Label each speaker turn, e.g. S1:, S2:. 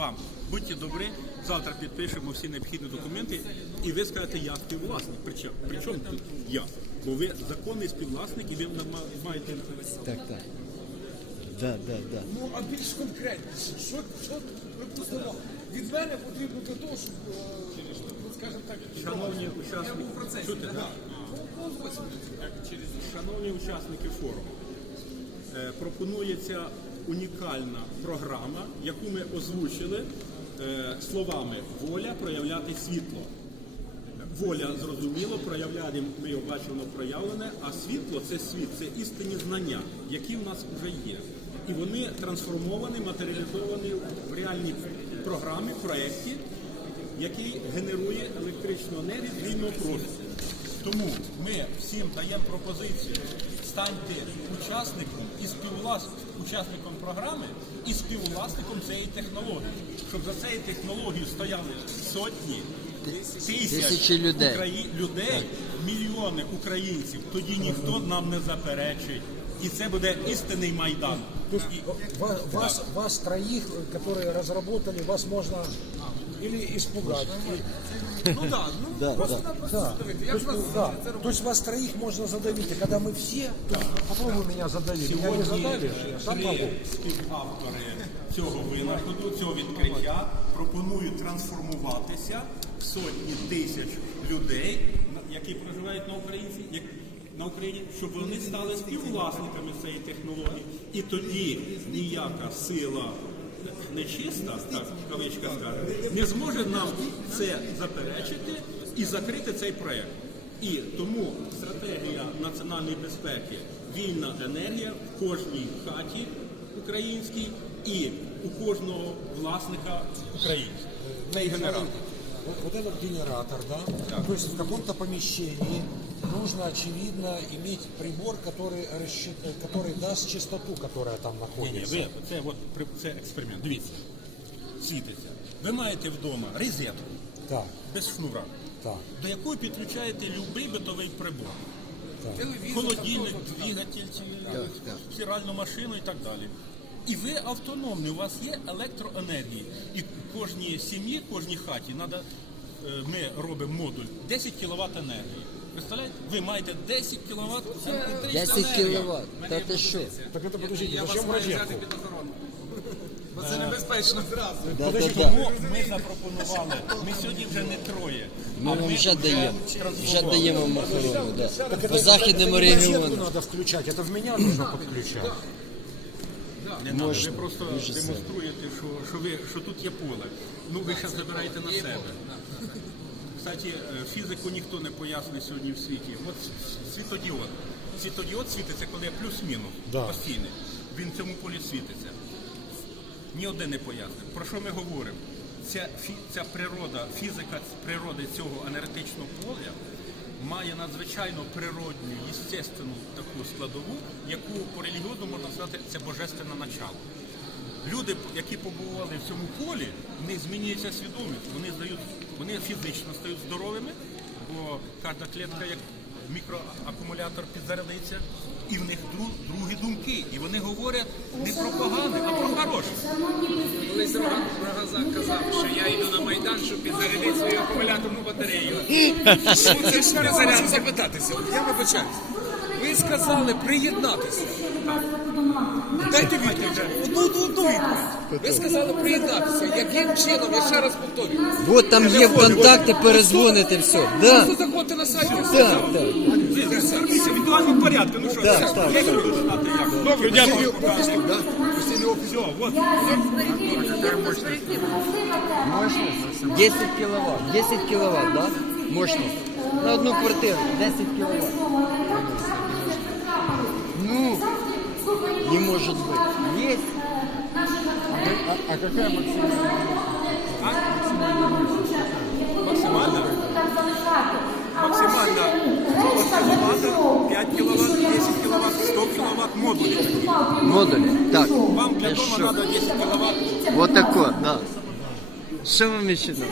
S1: Вам будьте добрі, завтра підпишемо всі необхідні документи, і ви скажете, я співвласник. Причому, причому тут я? Бо ви законний співвласник і ви ма- маєте
S2: Так, так. Да, да, да.
S3: Ну, а більш конкретніше, що, що припустимо, від мене потрібно для того, щоб, е, ну, скажімо так,
S1: шановні учасники. Чути, да? Шановні учасники форуму, е, пропонується унікальна програма, яку ми озвучили е, словами воля проявляти світло. Воля зрозуміло, проявляємо, ми його бачимо проявлене, а світло це світ, це істинні знання, які в нас вже є. І вони трансформовані, матеріалізовані в реальні програми, проєкті, який генерує електричну енергію з вільного простору. Тому ми всім даємо пропозицію станьте учасником і співвлас... учасником програми і співвласником цієї технології, щоб за цією технологією стояли сотні тисяч
S2: Тисячі людей.
S1: Украї... людей, мільйони українців. Тоді ніхто нам не заперечить. І це буде істинний майдан.
S3: То есть вас, вас троих, которые разработали, вас можно или испугать.
S1: Ну ну
S2: Да, да.
S3: Да. То есть, ну, да. То есть вас троих можно задавить. И когда мы все, попробуй меня задавить. Меня не задавишь, я сам могу.
S1: співавтори цього винаходу, цього відкриття пропонують трансформуватися в сотні тисяч людей, які проживають на Україні, на Україні, щоб вони стали співвласниками цієї технології. І тоді ніяка сила нечиста, так кавичка скаже, не зможе нам це заперечити і закрити цей проект. І тому стратегія національної безпеки вільна енергія в кожній хаті українській і у кожного власника українського. Генератор
S3: Вот, вот этот генератор, да? То есть в каком-то помещении нужно, очевидно, иметь прибор, который, рассчит... который даст частоту, которая там
S1: Ні, ні,
S3: находится.
S1: ви це от при- це експеримент. Дивіться, світиться. Ви маєте вдома розетку
S3: Так,
S1: без шнура,
S3: так,
S1: до якої підключаєте будь-який битовий прибор.
S3: так.
S1: холодильник, двигатель, чи стиральну машину і так далі. І ви автономні, у вас є електроенергія. І кожній сім'ї, кожній хаті надо, е, ми робимо модуль 10 кВт енергії. Представляєте? Ви маєте 10 кВт
S2: 10 кіловат. Та ти що?
S3: Так это подождите,
S4: Я вас
S3: зачем
S4: маю
S3: розетку?
S4: взяти під охорону. Бо це небезпечно.
S2: Да, да,
S3: Подожди,
S2: да.
S1: Тому ми запропонували. Ми сьогодні вже не троє.
S2: Ми
S1: а
S2: вам вже даємо. Вже
S1: трансформували.
S2: даємо вам охорону, да.
S3: Так это,
S2: По західному
S3: это не розетку
S2: регіону.
S3: надо включать, это в меня нужно подключать.
S1: Не надо,
S2: Можна,
S1: ви просто демонструєте, що, що, ви, що тут є поле. Ну ви зараз забираєте на себе. Кстати, е, фізику ніхто не пояснить сьогодні в світі. От світодіод. Світодіод світиться, коли плюс-мінус
S3: Да.
S1: постійний. Він в цьому полі світиться. Ні один не пояснив. Про що ми говоримо? Ця, фі- ця природа, фізика природи цього енергетичного поля має надзвичайно природню, естественну таку складову, яку по релігіозному можна сказати, це божественне начало. Люди, які побували в цьому полі, в них змінюється свідомість. Вони здають, вони фізично стають здоровими, бо кожна клітка як мікроакумулятор підзарядиться, і в них дру- другі думки. І вони говорять не про погане, а про хороше.
S4: Колись Роган Рогазак казав, що я йду на Майдан, щоб підзарядити свою акумуляторну батарею. Ну, Це ж не заряд запитатися. От Я вибачаюсь. Ви сказали приєднатися. Дайте відповідь. Одну, одну, одну відповідь. Ви сказали приєднатися. Яким чином? Я ще раз повторюю.
S2: От там є контакти, перезвоните все. Да,
S4: Просто заходьте на сайт.
S2: так, так.
S1: Індивідуальному порядку. Ну що,
S2: Так,
S1: я
S2: так.
S1: я буду знати як. Добре, дякую. Все, от.
S2: 10 киловатт. 10 киловатт, да? Мощность. На одну квартиру 10 киловатт. Ну, не может быть. Есть.
S3: А, какая максимальная?
S1: Максимально? 5 кВт, 10 кВт, 100 кВт модули.
S2: Модули, Так.
S1: Вам для дома
S2: надо
S1: треба 10 кВт.
S2: Вот такое, да. Що вам ще надо?